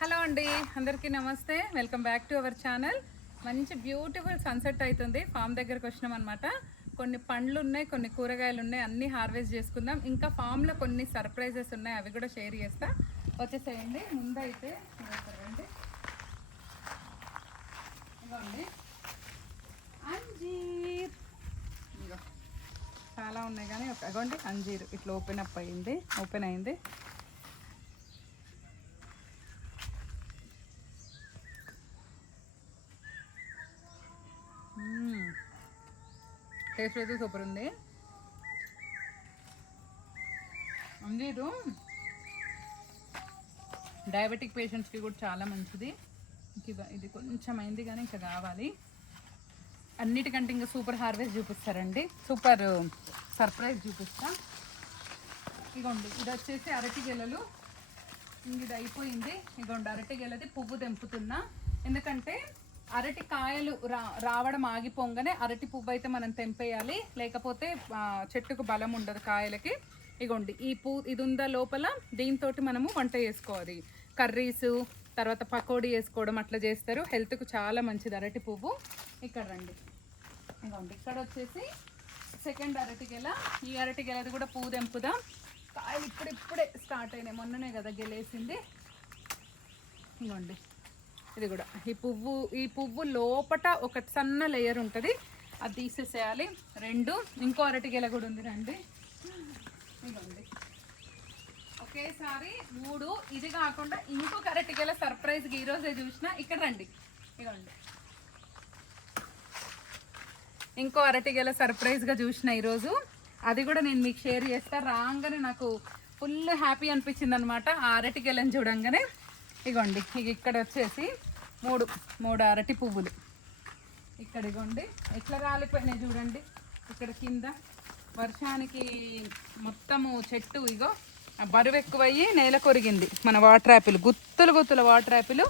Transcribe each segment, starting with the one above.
Hello అండి, అందరికీ నమస్తే. Welcome back to our channel. మంచి బ్యూటిఫుల్ సన్సెట్ అవుతుంది. ఫామ్ దగ్గరకు వచ్చినాం అనమాట. కొన్ని పండ్లు ఉన్నాయి, కొన్ని కూరగాయలు ఉన్నాయి, అన్నీ హార్వెస్ట్ చేసుకుందాం. ఇంకా ఫామ్లో కొన్ని సర్ప్రైజెస్ ఉన్నాయి, అవి కూడా షేర్ చేస్తా. వచ్చేసేయండి. ముందైతే రండి, ఇవ్వండి అంజీర్. ఇగో చాలా ఉన్నాయి కానీ ఇవ్వండి అంజీర్ ఇట్లా ఓపెన్ అయింది. టేస్ట్ అయితే సూపర్ ఉంది. అంజీరు డయాబెటిక్ పేషెంట్స్కి కూడా చాలా మంచిది. ఇది కొంచెం అయింది కానీ ఇంకా కావాలి. అన్నిటికంటే ఇంకా సూపర్ హార్వెస్ట్ చూపిస్తారండి, సూపర్ సర్ప్రైజ్ చూపిస్తా. ఇగోండి, ఇది వచ్చేసి అరటి గెలలు. ఇది అయిపోయింది. ఇగోండి అరటి గెలది పువ్వు తెంపుతున్నా, ఎందుకంటే అరటి కాయలు రావడం ఆగిపోగానే అరటి పువ్వు అయితే మనం తెంపేయాలి, లేకపోతే చెట్టుకు బలం ఉండదు కాయలకి. ఇగోండి ఇది ఉందా లోపల, దీంతో మనము వంట చేసుకోవాలి. కర్రీస్ తర్వాత పకోడీ వేసుకోవడం అట్లా చేస్తారు. హెల్త్కు చాలా మంచిది అరటి పువ్వు. ఇక్కడ రండి, ఇగోండి ఇక్కడ వచ్చేసి సెకండ్ అరటి గెల. ఈ అరటి గెలది కూడా పువ్వు తెంపుదాం. కాయలు ఇప్పుడే స్టార్ట్ అయినాయి, మొన్ననే కదా గెలేసింది. ఇగోండి ఇది కూడా ఈ పువ్వు లోపట ఒక సన్న లేయర్ ఉంటుంది, అది తీసేసేయాలి. ఇంకో అరటి గెల కూడా ఉంది రండి. ఇదిగోండి ఒకేసారి 3. ఇది కాకుండా ఇంకొక అరటి గెల సర్ప్రైజ్గా ఈరోజే చూసిన. ఇక్కడ రండి, ఇదిగోండి ఇంకో అరటి గెల సర్ప్రైజ్గా చూసిన ఈరోజు. అది కూడా నేను మీకు షేర్ చేస్తా. రాగానే నాకు ఫుల్ హ్యాపీ అనిపించింది అనమాట ఆ అరటి గెలని చూడంగానే. ఇగోండి ఇక్కడ వచ్చేసి 3 అరటి పువ్వులు. ఇక్కడ ఇగోండి ఎట్లా రాలిపోయినాయి చూడండి. ఇక్కడ కింద వర్షానికి మొత్తము చెట్టు ఇగో బరువు ఎక్కువయ్యి నేల కొరిగింది. మన వాటర్ యాపిల్ గుత్తుల వాటర్ యాపిల్.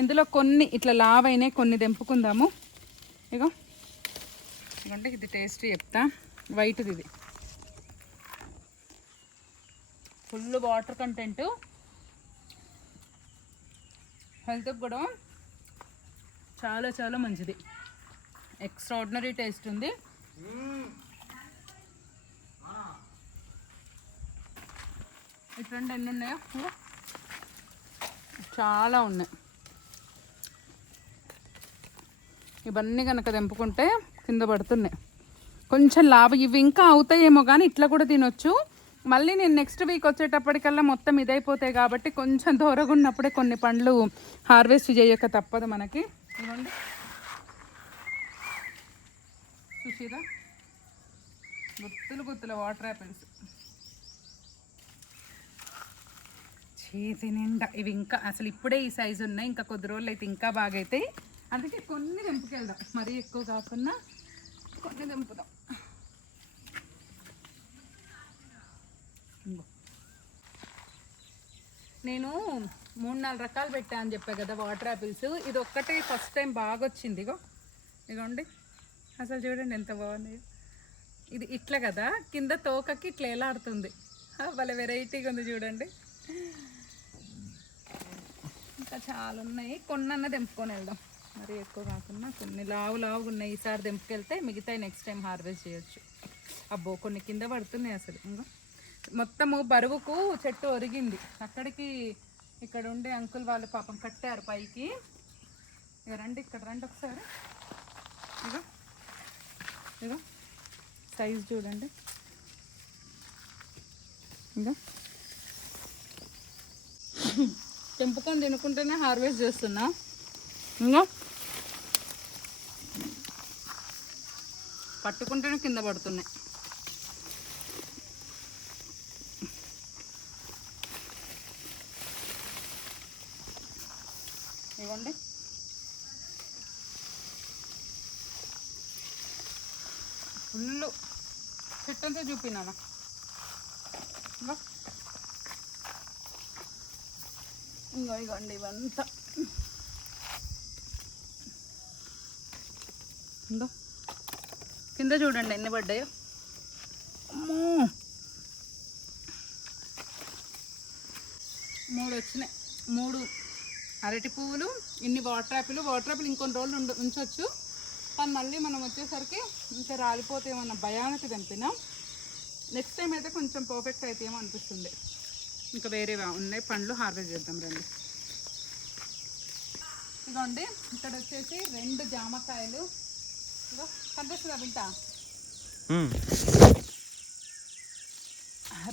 ఇందులో కొన్ని ఇట్లా లావైనాయి, కొన్ని తెంపుకుందాము. ఇగోండి ఇది టేస్ట్ చెప్తా. వైట్ది ఇది ఫుల్ వాటర్ కంటెంట్, హెల్త్కి కూడా చాలా చాలా మంచిది. ఎక్స్ట్రాడినరీ టేస్ట్ ఉంది. ఇట్లాంటి ఎన్ని ఉన్నాయో చాలా ఉన్నాయి. ఇవన్నీ కనుక తెంపుకుంటే కింద పడుతున్నాయి. కొంచెం ఇవి ఇంకా అవుతాయేమో కానీ ఇట్లా కూడా తినొచ్చు. మళ్ళీ నేను నెక్స్ట్ వీక్ వచ్చేటప్పటికల్లా మొత్తం ఇదైపోతాయి కాబట్టి కొంచెం దూరంగా ఉన్నప్పుడే కొన్ని పండ్లు హార్వెస్ట్ చేయక తప్పదు మనకి. ఇవ్వండి చూసిరా, గుత్తుల వాటర్ యాపిల్స్ చేతి నిండా. ఇవి ఇంకా అసలు ఇప్పుడే ఈ సైజు ఉన్నాయి, ఇంకా కొద్ది రోజులు అయితే ఇంకా బాగా అవుతాయి. అందుకే కొన్ని తెంపుకెళ్దాం, మరీ ఎక్కువ కాకుండా కొన్ని తెంపుదాం. నేను 3-4 రకాలు పెట్టా అని చెప్పా కదా వాటర్ యాపిల్స్. ఇది ఒక్కటే ఫస్ట్ టైం బాగా వచ్చింది. ఇగోండి అసలు చూడండి ఎంత బాగుంది. ఇది ఇట్లా కదా, కింద తోకకి ఇట్లా ఎలాడుతుంది, వాళ్ళ వెరైటీగా ఉంది చూడండి. ఇంకా చాలా ఉన్నాయి, కొన్నన్న తెంపుకొని వెళ్దాం. మరి ఎక్కువ కాకుండా కొన్ని లావుగా ఉన్నాయి. ఈసారి తెంపుకెళ్తే మిగతా నెక్స్ట్ టైం హార్వెస్ట్ చేయొచ్చు. అబ్బో కొన్ని కింద పడుతున్నాయి అసలు. ఇంకా మొత్తము బరువుకు చెట్టు ఒరిగింది. అక్కడికి ఇక్కడ ఉండే అంకుల్ వాళ్ళు పాపం కట్టారు పైకి. ఇక రండి, ఇక్కడ రండి ఒకసారి. ఇగో సైజ్ చూడండి. ఇంకా తెంపుకొని తినుకుంటేనే హార్వెస్ట్ చేస్తున్నా. ఇంకా పట్టుకుంటేనే కింద పడుతున్నాయి. ఇవ్వండి ఫుల్ చెట్టంతా చూపినానా. ఇగోండి ఇవంతా కింద చూడండి ఎన్ని పడ్డాయో. అమ్మో 3 వచ్చినాయి. 3 అరటి పువ్వులు, ఇన్ని వాటర్ యాపిల్ ఇంకొన్ని రోజులు ఉంచవచ్చు. కానీ మళ్ళీ మనం వచ్చేసరికి ఇంకా రాలిపోతేమన్నా భయానికి తెంపినాం. నెక్స్ట్ టైం అయితే కొంచెం పర్ఫెక్ట్ అవుతాయేమో అనిపిస్తుంది. ఇంకా వేరే ఉన్నాయి పండ్లు, హార్వెస్ట్ చేద్దాం రండి. ఇదిగోండి ఇక్కడ వచ్చేసి 2 జామకాయలు. ఇదిగో కనిపిస్తుందా వింటా,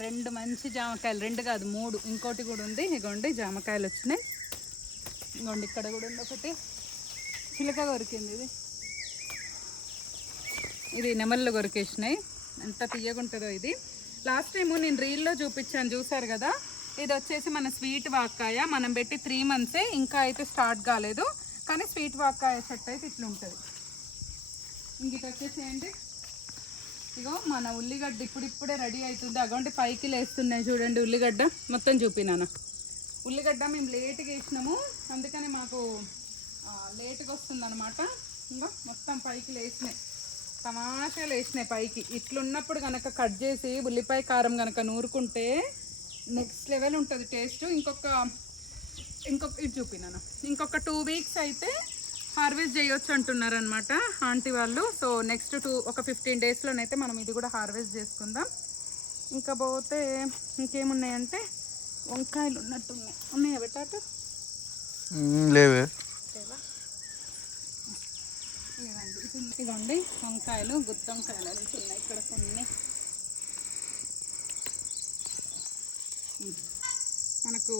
2 మంచి జామకాయలు, 2 కాదు 3, ఇంకోటి కూడా ఉంది. ఇదిగోండి జామకాయలు వచ్చినాయి. ఇదిగోండి ఇక్కడ కూడా ఉంది ఒకటి, చిలక కొరికింది. ఇది నెమళ్ళు కొరికేసినాయి. ఎంత తీయగుంటుందో ఇది. లాస్ట్ టైము నేను రీల్లో చూపించాను, చూసారు కదా. ఇది వచ్చేసి మన స్వీట్ వాక్కాయ. మనం పెట్టి 3 months, ఇంకా అయితే స్టార్ట్ కాలేదు. కానీ స్వీట్ వాక్కాయ చెట్టు అయితే ఇట్లా ఉంటుంది. ఇంక ఇది వచ్చేసి ఏంటి, ఇగో మన ఉల్లిగడ్డ ఇప్పుడిప్పుడే రెడీ అవుతుంది. అగోండి పైకి లేస్తున్నాయి చూడండి ఉల్లిగడ్డ. మొత్తం చూపినాను. ఉల్లిగడ్డ మేము లేట్గా వేసినాము, అందుకని మాకు లేట్గా వస్తుంది అనమాట. ఇంకా మొత్తం పైకి లేచినాయి, తమాషాలు వేసినాయి పైకి. ఇట్లున్నప్పుడు కనుక కట్ చేసి ఉల్లిపాయ కారం కనుక నూరుకుంటే నెక్స్ట్ లెవెల్ ఉంటుంది టేస్ట్. ఇంకొక ఇది చూపినాను. ఇంకొక 2 weeks అయితే హార్వెస్ట్ చేయొచ్చు అంటున్నారు అనమాట ఆంటీ వాళ్ళు. సో నెక్స్ట్ ఒక 15 daysలోనైతే మనం ఇది కూడా హార్వెస్ట్ చేసుకుందాం. ఇంకా పోతే ఇంకేమున్నాయంటే వంకాయలు ఉన్నట్టున్నాయి. ఉన్నాయా బెటాటు? లేవే. ఇదండి వంకాయలు, గుత్తి వంకాయలు ఉన్నాయి ఇక్కడ కొన్ని. మనకు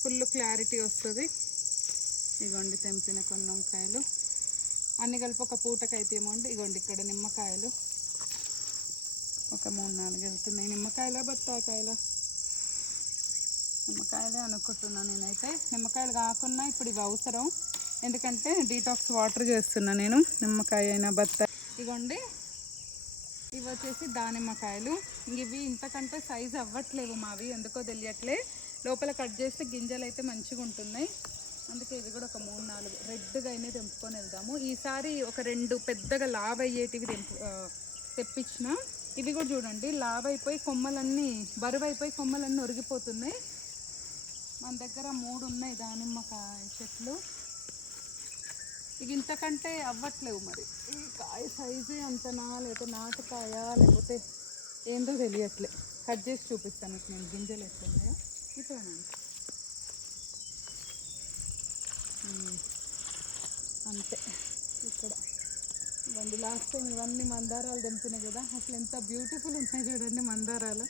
ఫుల్ క్లారిటీ వస్తుంది. ఇగోండి తెంపిన కొన్ని వంకాయలు అన్ని కలిపి ఒక పూటకైతేమో అండి. ఇగోండి ఇక్కడ నిమ్మకాయలు ఒక 3-4 వెళ్తున్నాయి. నిమ్మకాయల బత్తాకాయల? నిమ్మకాయలే అనుకుంటున్నాను నేనైతే. నిమ్మకాయలు కాకుండా ఇప్పుడు ఇవి అవసరం, ఎందుకంటే డీటాక్స్ వాటర్ చేస్తున్నా నేను. నిమ్మకాయ అయినా బత్తాయి. ఇగోండి ఇవి వచ్చేసి దానిమ్మకాయలు. ఇవి ఇంతకంటే సైజు అవ్వట్లేవు మావి, ఎందుకో తెలియట్లే. లోపల కట్ చేస్తే గింజలు అయితే మంచిగా ఉంటున్నాయి. అందుకే ఇవి కూడా ఒక 3-4 రెడ్గా అయినా తెంపుకొని వెళ్దాము. ఈసారి ఒక 2 పెద్దగా లావ్ అయ్యేటివి తెప్పించిన. ఇవి కూడా చూడండి లావ్ అయిపోయి కొమ్మలన్నీ బరువు అయిపోయి కొమ్మలన్నీ ఒరిగిపోతున్నాయి. మన దగ్గర 3 ఉన్నాయి దానిమ్మకాయ చెట్లు. ఇక ఇంతకంటే అవ్వట్లేవు. మరి ఈ కాయ సైజే అంతనా, లేకపోతే నాటుకాయ, లేకపోతే ఏందో తెలియట్లే. కట్ చేసి చూపిస్తాను నేను గింజలు ఎట్లున్నాయో. ఇట్లా అంతే. ఇక్కడ ఇవ్వండి లాస్ట్ టైం ఇవన్నీ మందారాలు తెంపినాయి కదా, అసలు ఎంత బ్యూటిఫుల్ ఉన్నాయి చూడండి మందారాలు.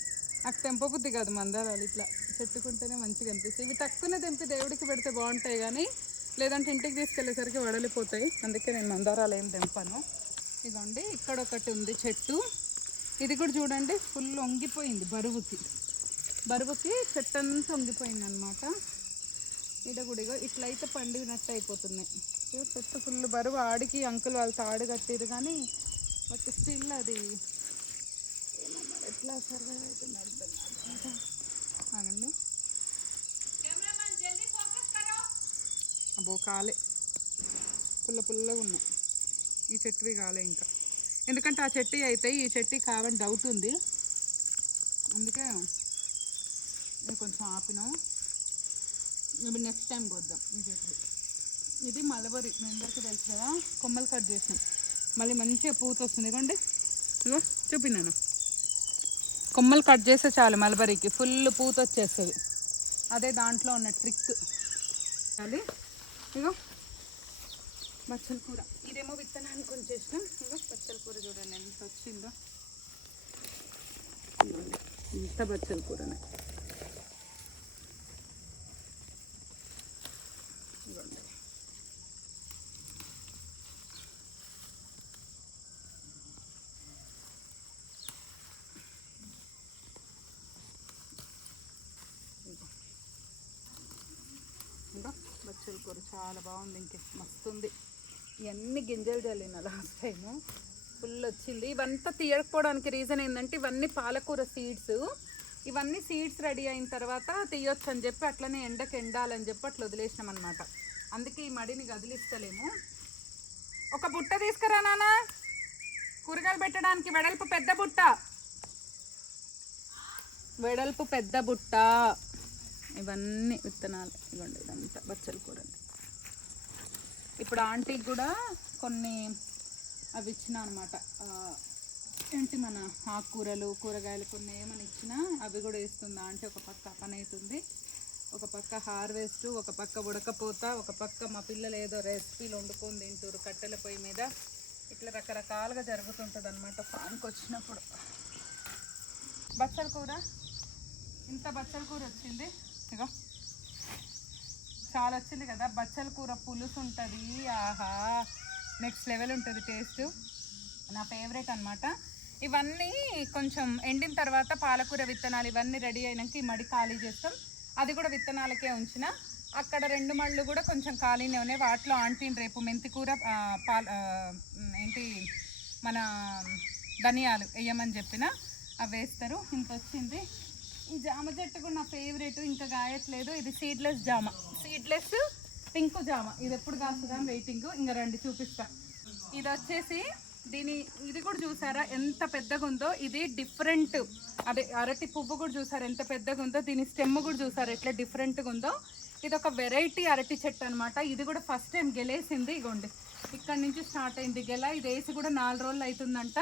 నాకు తెంపబుద్ధి కాదు మందారాలు, ఇట్లా చెట్టుకుంటేనే మంచిగా అనిపిస్తాయి. ఇవి తక్కువనే తెంపి దేవుడికి పెడితే బాగుంటాయి, కానీ లేదంటే ఇంటికి తీసుకెళ్ళేసరికి వడలిపోతాయి. అందుకే నేను మందారాలు ఏం తెంపాను. ఇదిగోండి ఇక్కడ ఒకటి ఉంది చెట్టు. ఇది కూడా చూడండి ఫుల్ వంగిపోయింది బరువుకి చెట్టు అంతా వంగిపోయింది అనమాట. ఈడ కూడా ఇట్లయితే పండినట్టు అయిపోతున్నాయి. చెట్టు ఫుల్ బరువు. ఆడికి అంకుల్ వాళ్ళు తాడు కట్టిరు, కానీ బట్ స్టిల్ అది ఏమన్నా ఎట్లా సర్వైవ్ అవుతుంది అర్థం కాదు. ఆగండి. అబ్బో కాలే, పుల్లగా ఉన్నాయి. ఈ చెట్టువి కాలే ఇంకా, ఎందుకంటే ఆ చెట్టు అయితే ఈ చెట్టు కావని డౌట్ ఉంది. అందుకే ఇది కొంచెం ఆపినాం. ఇవి నెక్స్ట్ టైం కొద్దాం ఈ చెట్టు. ఇది మలబరి, మీ అందరికీ తెలుసు కదా. కొమ్మలు కట్ చేసినాం, మళ్ళీ మంచిగా పూత వస్తుంది. ఇవ్వండి ఇగో చూపినాను. కొమ్మలు కట్ చేస్తే చాలు మలబరికి ఫుల్ పూత వచ్చేస్తుంది. అదే దాంట్లో ఉన్న ట్రిక్. అది ఇగో బచ్చల కూర, ఇదేమో విత్తనానికి కొంచెం. ఇగో బచ్చల కూర చూడండి ఎంత వచ్చిందో. ఇంత బచ్చల కూరనే. ఇవ్వండి ఇంకా బచ్చల కూర చాలా బాగుంది, ఇంకే మస్తు ఉంది. ఇవన్నీ గింజలు చల్లిన లాస్ట్ టైము ఫుల్ వచ్చింది. ఇవంతా తీయకపోవడానికి రీజన్ ఏంటంటే ఇవన్నీ పాలకూర సీడ్స్. ఇవన్నీ సీడ్స్ రెడీ అయిన తర్వాత తీయొచ్చు అని చెప్పి అట్లనే ఎండకి ఎండాలని చెప్పి అట్లా వదిలేసినాం అనమాట. అందుకే ఈ మడిని కదిలిస్తలేము. ఒక బుట్ట తీసుకురా నాన్న, కూరగాయలు పెట్టడానికి వెడల్పు పెద్ద బుట్ట. ఇవన్నీ విత్తనాలు. ఇవ్వండి ఇదంతా బచ్చల కూర. ఇప్పుడు ఆంటీకి కూడా కొన్ని అవి ఇచ్చిన అనమాట, ఏంటి మన ఆకుకూరలు కూరగాయలు కొన్ని ఏమని ఇచ్చినా అవి కూడా వేస్తుంది ఆంటీ. ఒక పక్క పని అవుతుంది, ఒక పక్క హార్వెస్ట్, ఒక పక్క ఉడకపోత, ఒక పక్క మా పిల్లలు ఏదో రెసిపీలు వండుకొని తింటారు కట్టెల పొయ్యి మీద. ఇట్లా రకరకాలుగా జరుగుతుంటుంది అనమాట ఫామ్కి వచ్చినప్పుడు. బచ్చల కూర, ఇంత బచ్చల కూర వచ్చింది ఇగో, చాలా వచ్చింది కదా. బచ్చల కూర పులుసు ఉంటుంది, ఆహా నెక్స్ట్ లెవెల్ ఉంటుంది టేస్ట్. నా ఫేవరెట్ అనమాట. ఇవన్నీ కొంచెం ఎండిన తర్వాత పాలకూర విత్తనాలు ఇవన్నీ రెడీ అయినాక ఈ మడి ఖాళీ చేస్తాం. అది కూడా విత్తనాలకే ఉంచిన. అక్కడ 2 మళ్ళు కూడా కొంచెం ఖాళీనే ఉన్నాయి. వాటిలో ఆంటీని రేపు మెంతికూర ఏంటి మన ధనియాలు వేయమని చెప్పిన, అవి వేస్తారు. ఇంత వచ్చింది. ఈ జామ చెట్టు కూడా నా ఫేవరెట్, ఇంకా గాయట్లేదు. ఇది సీడ్లెస్ జామ, సీడ్లెస్ పింక్ జామ. ఇది ఎప్పుడు కాస్తుందా వెయిటింగ్. ఇంకా రండి చూపిస్తా. ఇది వచ్చేసి ఇది కూడా చూసారా ఎంత పెద్దగా ఉందో. ఇది డిఫరెంట్, అదే అరటి పువ్వు కూడా చూసారా ఎంత పెద్దగా ఉందో. దీని స్టెమ్ కూడా చూసారా ఎట్లా డిఫరెంట్గా ఉందో. ఇది ఒక వెరైటీ అరటి చెట్టు అనమాట. ఇది కూడా ఫస్ట్ టైం గెలేసింది. ఇగోండి ఇక్కడ నుంచి స్టార్ట్ అయింది గెల. ఇది వేసి కూడా 4 రోజులు అవుతుందంట.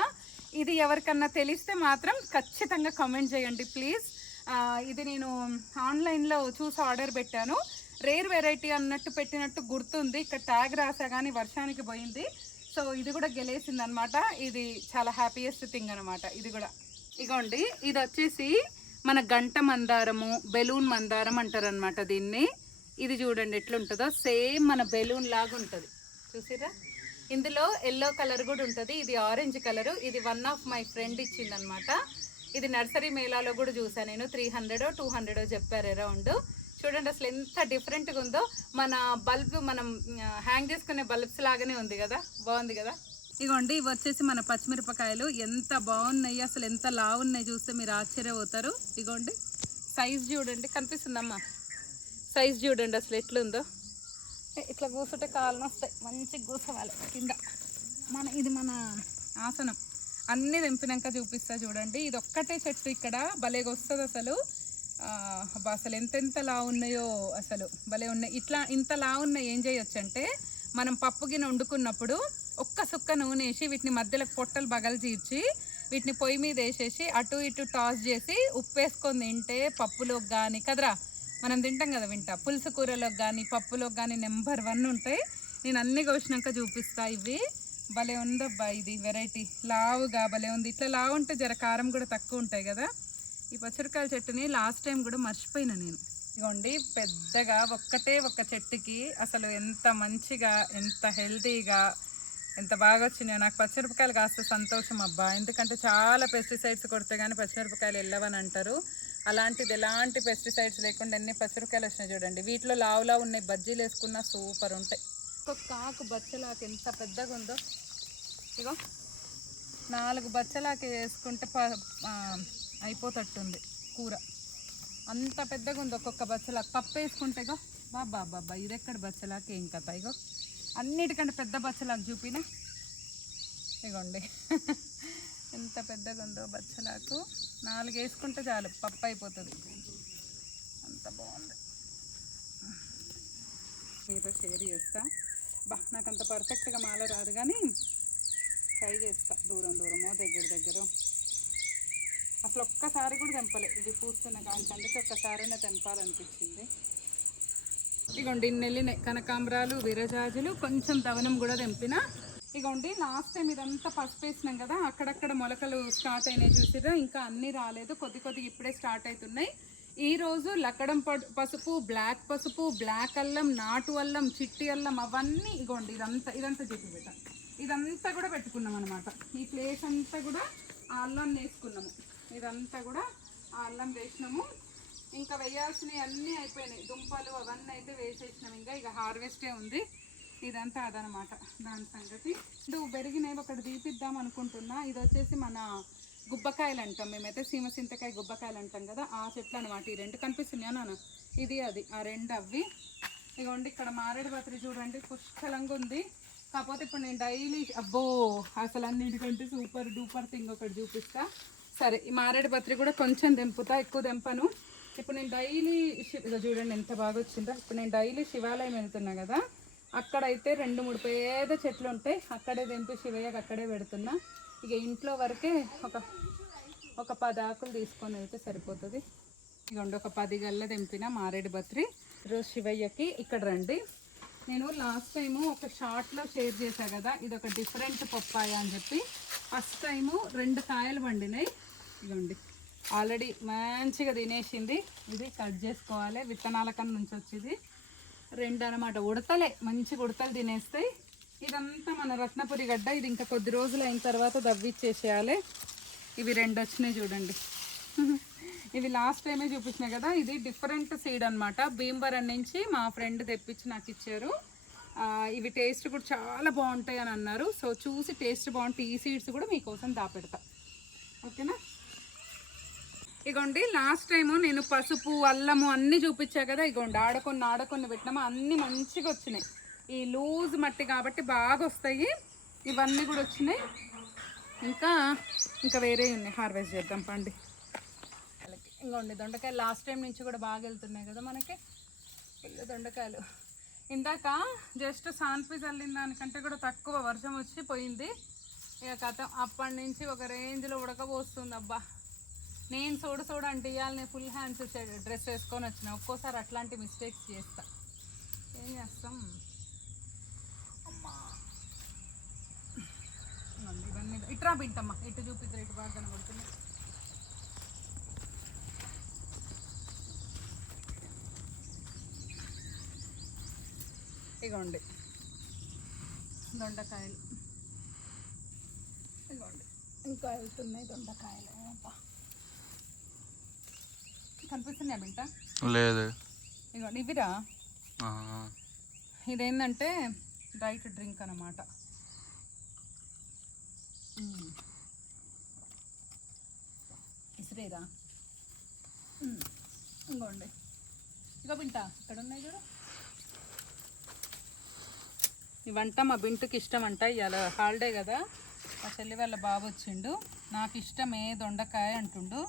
ఇది ఎవరికన్నా తెలిస్తే మాత్రం ఖచ్చితంగా కామెంట్ చేయండి ప్లీజ్. ఇది నేను ఆన్లైన్లో చూసి ఆర్డర్ పెట్టాను. రేర్ వెరైటీ అన్నట్టు పెట్టినట్టు గుర్తుంది. ఇక్కడ ట్యాగ్ రాసా కానీ వర్షానికి పోయింది. సో ఇది కూడా గెలేసింది అనమాట. ఇది చాలా హ్యాపీయెస్ట్ థింగ్ అనమాట. ఇది కూడా ఇగోండి, ఇది వచ్చేసి మన గంట మందారము, బెలూన్ మందారం అంటారు అనమాట దీన్ని. ఇది చూడండి ఎట్లుంటుందో, సేమ్ మన బెలూన్ లాగా ఉంటుంది చూసిరా. ఇందులో ఎల్లో కలర్ కూడా ఉంటుంది, ఇది ఆరెంజ్ కలరు. ఇది వన్ ఆఫ్ మై ఫ్రెండ్ ఇచ్చిందనమాట. ఇది నర్సరీ మేళాలో కూడా చూసాను నేను. 300 200 చెప్పారు అరౌండ్. చూడండి అసలు ఎంత డిఫరెంట్గా ఉందో. మన బల్బ్ మనం హ్యాంగ్ చేసుకునే బల్బ్స్ లాగానే ఉంది కదా, బాగుంది కదా. ఇగోండి ఇవి వచ్చేసి మన పచ్చిమిరపకాయలు. ఎంత బాగున్నాయి అసలు, ఎంత లావు ఉన్నాయి చూస్తే మీరు ఆశ్చర్యపోతారు. ఇగోండి సైజ్ చూడండి, కనిపిస్తుందమ్మా సైజ్ చూడండి అసలు ఎట్లుందో. ఇట్లా కూర్చుంటే కాళ్ళు వస్తాయి, మంచిగా కూర్చోవాలి కింద. ఇది మన ఆసనం. అన్నీ తెంపినాక చూపిస్తా చూడండి. ఇది ఒక్కటే చెట్టు ఇక్కడ భలేగా వస్తుంది అసలు. అసలు ఎంతెంత లా ఉన్నాయో అసలు భలే ఉన్నాయి. ఇంత లా ఉన్నాయి ఏం చేయొచ్చు అంటే, మనం పప్పు గిన్నె వండుకున్నప్పుడు ఒక్క సుక్క నూనె వేసి వీటిని మధ్యలో పొట్టలు బగలు చీర్చి వీటిని పొయ్యి మీద వేసేసి అటు ఇటు టాస్ చేసి ఉప్పు వేసుకొని తింటే పప్పులోకి కానీ కదరా, మనం తింటాం కదా పులుసు కూరలోకి కానీ పప్పులోకి కానీ నెంబర్ 1 ఉంటాయి. నేను అన్నీ కోసినాక చూపిస్తా. ఇవి భలే ఉందబ్బా, ఇది వెరైటీ లావుగా భలే ఉంది. ఇట్లా లావు ఉంటే జర కారం కూడా తక్కువ ఉంటాయి కదా. ఈ పచ్చడికాయల చెట్టుని లాస్ట్ టైం కూడా మర్చిపోయినా నేను. ఇగోండి పెద్దగా ఒక్కటే ఒక్క చెట్టుకి అసలు ఎంత మంచిగా, ఎంత హెల్తీగా, ఎంత బాగా వచ్చినాయో. నాకు పచ్చిమిరపకాయలు కాస్త సంతోషం అబ్బా, ఎందుకంటే చాలా పెస్టిసైడ్స్ కొడితే కానీ పచ్చిమిరపకాయలు వెళ్ళవని అంటారు. అలాంటిది ఎలాంటి పెస్టిసైడ్స్ లేకుండా ఎన్ని పచ్చిమిరపకాయలు వచ్చినాయి చూడండి. వీటిలో లావులా ఉన్నాయి, బజ్జీలు వేసుకున్నా సూపర్ ఉంటాయి. ఒక్కొక్క ఆకు బచ్చలాకు ఎంత పెద్దగా ఉందో. ఇగో 4 బచ్చలాకు వేసుకుంటే అయిపోతట్టుంది కూర, అంత పెద్దగా ఉంది ఒక్కొక్క బచ్చలాకు. పప్పు వేసుకుంటే ఇగో బాబా ఇది ఎక్కడ బచ్చలాకు ఏం కథ. ఇగో అన్నిటికంటే పెద్ద బచ్చలాకు చూపిన. ఇగోండి ఎంత పెద్దగా ఉందో బచ్చలాకు. 4 వేసుకుంటే చాలు పప్పు అయిపోతుంది, అంత బాగుంది. మీతో షేర్ చేస్తా. నాకు అంత పర్ఫెక్ట్గా మాల రాదు కానీ ట్రై చేస్తా. దూరమో దగ్గర అసలు ఒక్కసారి కూడా తెంపలే. ఇది పూస్తున్న కానీ అందుకే ఒక్కసారైనా తెంపాలనిపించింది. ఇగోండి ఇన్ని వెళ్ళినాయి కనకాంబరాలు, విరజాజులు, కొంచెం దవనం కూడా తెంపిన. ఇగోండి లాస్ట్ టైం ఇదంతా పసుపు వేసినాం కదా, అక్కడక్కడ మొలకలు స్టార్ట్ అయినాయి చూసిరా. ఇంకా అన్నీ రాలేదు, కొద్దిగా ఇప్పుడే స్టార్ట్ అవుతున్నాయి. ఈరోజు లక్కడం పసుపు, బ్లాక్ పసుపు, బ్లాక్ అల్లం, నాటు అల్లం, చిట్టి అల్లం అవన్నీ ఇగోండి ఇదంతా చెప్పి పెట్టాం. ఇదంతా కూడా పెట్టుకున్నాం అనమాట. ఈ ప్లేస్ అంతా కూడా ఆ అల్లం వేసుకున్నాము. ఇదంతా కూడా ఆ అల్లం వేసినాము. ఇంకా వేయాల్సినవి అన్నీ అయిపోయినాయి. దుంపలు అవన్నీ అయితే వేసేసినాం. ఇక హార్వెస్టే ఉంది. ఇదంతా అదనమాట దాని సంగతి. నువ్వు పెరిగినవి ఒకటి తీపిద్దాం అనుకుంటున్నా. ఇది వచ్చేసి మన గుబ్బకాయలు అంటాం మేమైతే, సీమ సింతకాయ గుబ్బకాయలు అంటాం కదా, ఆ చెట్లు అనమాట. ఈ 2 కనిపిస్తున్నాయా నాన్న, ఇది అది ఆ 2 అవి. ఇగోండి ఇక్కడ మారేడు పత్రి చూడండి పుష్కలంగా ఉంది. కాకపోతే ఇప్పుడు నేను డైలీ అసలు అన్నిటికంటే సూపర్ డూపర్ థింగ్ ఒకటి చూపిస్తా. సరే ఈ మారేడు పత్రి కూడా కొంచెం తెంపుతా, ఎక్కువ తెంపను. ఇప్పుడు నేను డైలీ చూడండి ఎంత బాగా వచ్చిందో. ఇప్పుడు నేను డైలీ శివాలయం వెళ్తున్నా కదా, అక్కడైతే 2-3 పేద చెట్లు ఉంటాయి, అక్కడే తెంపి శివయ్యకి అక్కడే పెడుతున్నా. ఇక ఇంట్లో వరకే ఒక 10 ఆకులు తీసుకొని వెళ్తే సరిపోతుంది. ఇదిగోండి ఒక 10 గల్ల తెంపిన మారేడు బత్రి రోజు శివయ్యకి. ఇక్కడ రండి, నేను లాస్ట్ టైము ఒక షార్ట్లో షేర్ చేశా కదా, ఇది ఒక డిఫరెంట్ పప్పాయ అని చెప్పి. ఫస్ట్ టైము 2 కాయలు పండినాయి. ఇదిగోండి ఆల్రెడీ మంచిగా తినేసింది. ఇది కట్ చేసుకోవాలి, విత్తనాల కన్నా నుంచి వచ్చింది 2 అనమాట. ఉడతలే మంచిగా ఉడతలు తినేస్తాయి. ఇదంతా మన రత్నపురి గడ్డ. ఇది ఇంకా కొద్ది రోజులు అయిన తర్వాత దవ్విచ్చేసేయాలి. ఇవి 2 వచ్చినాయి చూడండి. ఇవి లాస్ట్ టైమే చూపించినా కదా, ఇది డిఫరెంట్ సీడ్ అనమాట. భీమవరం నుంచి మా ఫ్రెండ్ తెప్పించి నాకు ఇచ్చారు. ఇవి టేస్ట్ కూడా చాలా బాగుంటాయి అని అన్నారు. సో చూసి టేస్ట్ బాగుంటాయి ఈ సీడ్స్ కూడా మీకోసం దాపెడతా, ఓకేనా. ఇగోండి లాస్ట్ టైము నేను పసుపు అల్లము అన్నీ చూపించా కదా, ఇగోండి ఆడకొన్ని పెట్టినాము, అన్నీ మంచిగా వచ్చినాయి. ఈ లూజ్ మట్టి కాబట్టి బాగా వస్తాయి. ఇవన్నీ కూడా వచ్చినాయి. ఇంకా వేరే ఉన్నాయి, హార్వెస్ట్ చేద్దాం పండి. ఇంకోండి దొండకాయలు లాస్ట్ టైం నుంచి కూడా బాగా వెళ్తున్నాయి కదా మనకి, పిల్ల దొండకాయలు. ఇందాక జస్ట్ సాన్పి చల్లిన దానికంటే కూడా తక్కువ వర్షం వచ్చి పోయింది. ఇక కథ అప్పటి నుంచి ఒక రేంజ్లో ఉడకపోస్తుంది. అబ్బా నేను చూడు అంటే ఇవాళ నేను ఫుల్ హ్యాండ్స్ డ్రెస్ వేసుకొని వచ్చిన. ఒక్కోసారి అట్లాంటి మిస్టేక్స్ చేస్తా, ఏం చేస్తాం. అమ్మా ఇవన్నీ ఇట్రా బింటమ్మా, ఇటు చూపిద్దరు, ఇటు బాగా కనబడుతుంది. ఇగోండి దొండకాయలు, ఇగోండి ఇంకా వెళ్తున్నాయి దొండకాయలు. కనిపిస్తున్నాయా బింట? లేదు. ఇగోండి ఇవిరా. ఇదేంటంటే డైట్ డ్రింక్ అన్నమాట. ఇసిరేరా. ఇంకోండి ఇక బింట ఇక్కడ ఉన్నాయి చూడు. ఇవంట మా బింటుకి ఇష్టం అంట. ఇవాళ హాలిడే కదా, మా చెల్లి వాళ్ళ బాబు వచ్చిండు. నాకు ఇష్టమే దొండకాయ అంటుండు.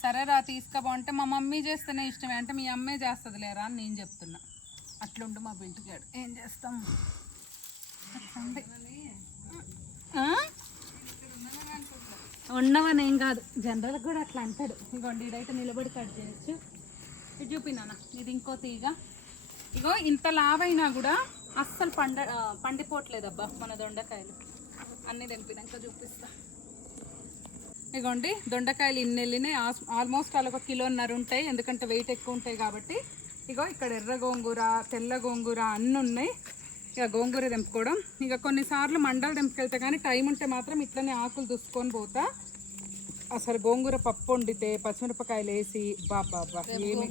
సరేరా తీసుకుపోంటే మా మమ్మీ చేస్తేనే ఇష్టమే అంటే మీ అమ్మే చేస్తుంది లేరా అని నేను చెప్తున్నా. అట్లుండు మా బింటుకి, ఏం చేస్తాం. ఉన్నవని ఏం కాదు, జనరల్గా కూడా అట్లా అంటాడు. ఇగోండి ఇదైతే నిలబడి కట్ చేయొచ్చు. ఇది చూపినానా, ఇది ఇంకో తీగ. ఇగో ఇంత లావైనా కూడా అస్సలు పండిపోవట్లేదబ్బా మన దొండకాయలు. అన్నీ తెంపినాక చూపిస్తా. ఇగోండి దొండకాయలు ఇన్ని వెళ్ళినాయి. ఆల్మోస్ట్ అలా 1.5 కిలోన్నర ఉంటాయి, ఎందుకంటే వెయిట్ ఎక్కువ ఉంటాయి కాబట్టి. ఇగో ఇక్కడ ఎర్ర గోంగూర, తెల్ల గోంగూర అన్నీ ఉన్నాయి. ఇక గోంగూర తెంపుకోవడం. ఇక కొన్నిసార్లు మండలు తెంపుకెళ్తా, కానీ టైం ఉంటే మాత్రం ఇట్లనే ఆకులు దుసుకొని పోతా. అసలు గోంగూర పప్పు వండితే పచ్చిమిరపకాయలు వేసి బాబా ఏమి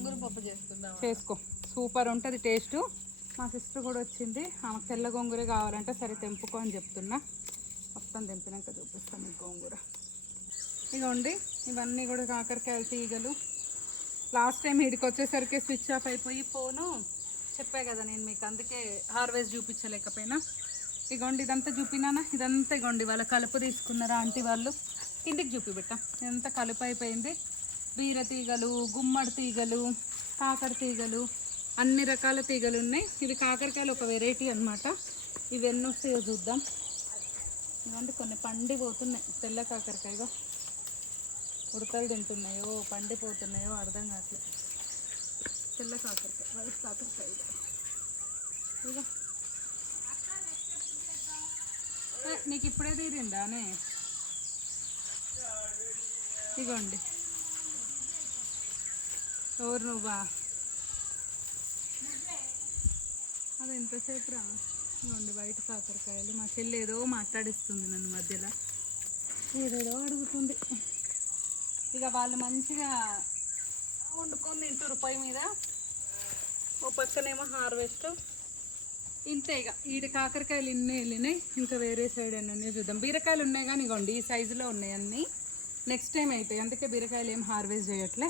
చేసుకో, సూపర్ ఉంటుంది టేస్ట్. మా సిస్టర్ కూడా వచ్చింది, ఆమెకు తెల్ల గోంగూర కావాలంటే సరే తెంపుకో అని చెప్తున్నా. మొత్తం తెంపినాక చూపిస్తాను మీకు గోంగూర. ఇగోండి ఇవన్నీ కూడా కాకరకాయల తీగలు. లాస్ట్ టైం వీడికి వచ్చేసరికి స్విచ్ ఆఫ్ అయిపోయి ఫోను చెప్పా కదా నేను మీకు, అందుకే హార్వెస్ట్ చూపించలేకపోయినా. ఇగోండి ఇదంతా చూపినానా, ఇదంతా ఇగోండి వాళ్ళ కలుపు తీసుకున్నారా ఆంటీ వాళ్ళు. కిందికి చూపిబెట్టా, ఇదంతా కలుపు అయిపోయింది. బీర తీగలు, గుమ్మడి తీగలు, కాకర తీగలు, అన్ని రకాల తీగలు ఉన్నాయి. ఇది కాకరకాయలు ఒక వెరైటీ అనమాట. ఇవి ఎన్ని వస్తాయో చూద్దాం. ఇవ్వండి కొన్ని పండిపోతున్నాయి. తెల్ల కాకరకాయగా ఉడతలు తింటున్నాయో పండిపోతున్నాయో అర్థం కావట్లేదు. తెల్ల కాకరకాయ, వైట్ కాకరకాయ. ఇక నీకు ఇప్పుడే తీరిందానే. ఇగోండి ఎవరు నువ్వా, అది ఎంతసేపు రా. ఇవ్వండి వైట్ కాకరకాయలు. మా చెల్లి ఏదో మాట్లాడిస్తుంది నన్ను మధ్యలో, ఏదేదో అడుగుతుంది. ఇక వాళ్ళు మంచిగా వండుకొని తింటారు పొయ్యి మీద. ఓ పక్కనేమో హార్వెస్ట్. ఇంతే ఇక ఈడ కాకరకాయలు ఇన్ని వెళ్ళినాయి. ఇంకా వేరే సైడ్ ఎన్ని చూద్దాం. బీరకాయలు ఉన్నాయి కానీ ఇగోండి ఈ సైజులో ఉన్నాయి అన్నీ. నెక్స్ట్ టైం అవుతాయి, అందుకే బీరకాయలు ఏం హార్వెస్ట్ చేయట్లే.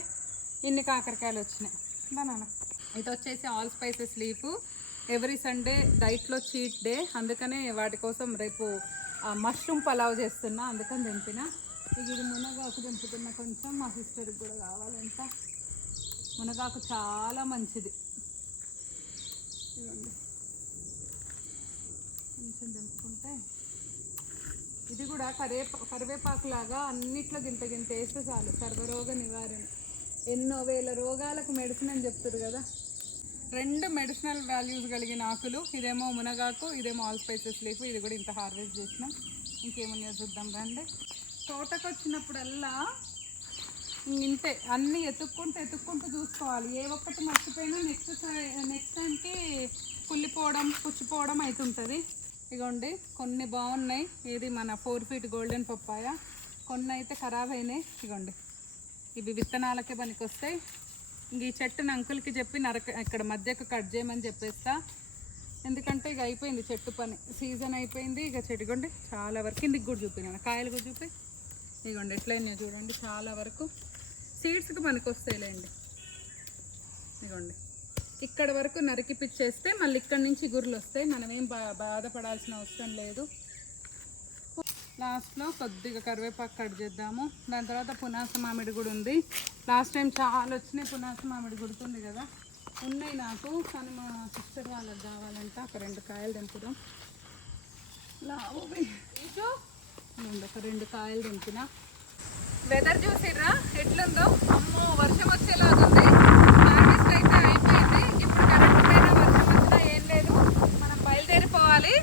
ఇన్ని కాకరకాయలు వచ్చినాయి. బనానా ఇది వచ్చేసి all spices leaf. Every Sunday డైట్లో చీట్ డే, అందుకనే వాటి కోసం రేపు మష్రూమ్ పలావ్ చేస్తున్నా, అందుకని తెంపిన. ఇక ఇది మునగాకు తెంపుతున్నా కొంచెం, మా సిస్టర్కి కూడా కావాలంట. మునగాకు చాలా మంచిది. ఇవ్వండి కొంచెం దింపుకుంటే ఇది కూడా కరివేపాకు లాగా అన్నిట్లో గింత గింత వేస్తే చాలు, సర్వరోగ నివారణ. ఎన్నో వేల రోగాలకు మెడిసిన్ అని చెప్తారు కదా. 2 మెడిసినల్ వాల్యూస్ కలిగిన ఆకులు. ఇదేమో మునగాకు, ఇదేమో ఆల్ స్పైసెస్ లీఫ్. ఇది కూడా ఇంత హార్వెస్ట్ చేసినాం. ఇంకేమన్నా చూద్దాం రండి. తోటకు వచ్చినప్పుడల్లా ఇంతే అన్నీ ఎత్తుక్కుంటూ చూసుకోవాలి. ఏ ఒక్కటి మర్చిపోయినా నెక్స్ట్ టైంకి కుళ్ళిపోవడం పుచ్చిపోవడం అవుతుంటుంది. ఇగోండి కొన్ని బాగున్నాయి. ఇది మన 4 feet గోల్డెన్ పప్పాయ. కొన్ని అయితే ఖరాబ్ అయినాయి. ఇగోండి ఇవి విత్తనాలకే పనికి వస్తాయి. ఇంక ఈ చెట్టుని అంకుల్కి చెప్పి ఇక్కడ మధ్యకు కట్ చేయమని చెప్పేస్తా. ఎందుకంటే ఇక అయిపోయింది చెట్టు పని, సీజన్ అయిపోయింది. ఇక చెట్టుకోండి చాలా వరకు కిందికి కూడా చూపినాను, కాయలు కూడా చూపి. ఇగోండి ఎట్లయినాయో చూడండి, చాలా వరకు సీడ్స్కి పనికి వస్తాయిలేండి. ఇగోండి ఇక్కడ వరకు నరికి పిచ్చేస్తే మళ్ళీ ఇక్కడ నుంచి గుర్రెలు వస్తాయి. మనం ఏం బాధపడాల్సిన అవసరం లేదు. లాస్ట్లో కొద్దిగా కరివేపాకు కట్ చేద్దాము. దాని తర్వాత పునాస మామిడి కూడా ఉంది. లాస్ట్ టైం చాలా వచ్చినాయి పునాస మామిడి గుర్తుంది కదా. ఉన్నాయి నాకు, కానీ మా సిస్టర్ వాళ్ళకి కావాలంట. ఒక 2 కాయలు తెంపుదాం. ఒక 2 కాయలు తెంపిన. వెదర్ చూసిర్రా ఎట్లుందో. అమ్మో వర్షం వచ్చేలాగుంది. హార్వెస్ట్ అయితే అయిపోయింది. ఇప్పుడు కరెంట్ పైన వర్షం వచ్చినా ఏం లేదు, మనం బయలుదేరిపోవాలి.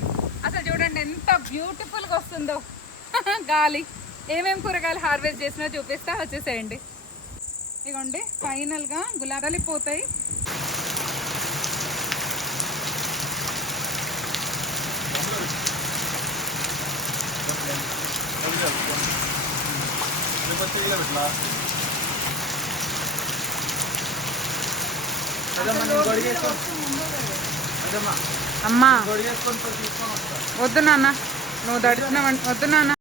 అసలు చూడండి ఎంత బ్యూటిఫుల్గా వస్తుందో గాలి. ఏమేమి కూరగాయలు హార్వెస్ట్ చేసినా చూపిస్తా, వచ్చేసేయండి. ఇగోండి ఫైనల్గా గులాబీలు పోతాయి. అమ్మా వద్దు నాన్న, నువ్వు దడిచిన వద్దు నాన్న.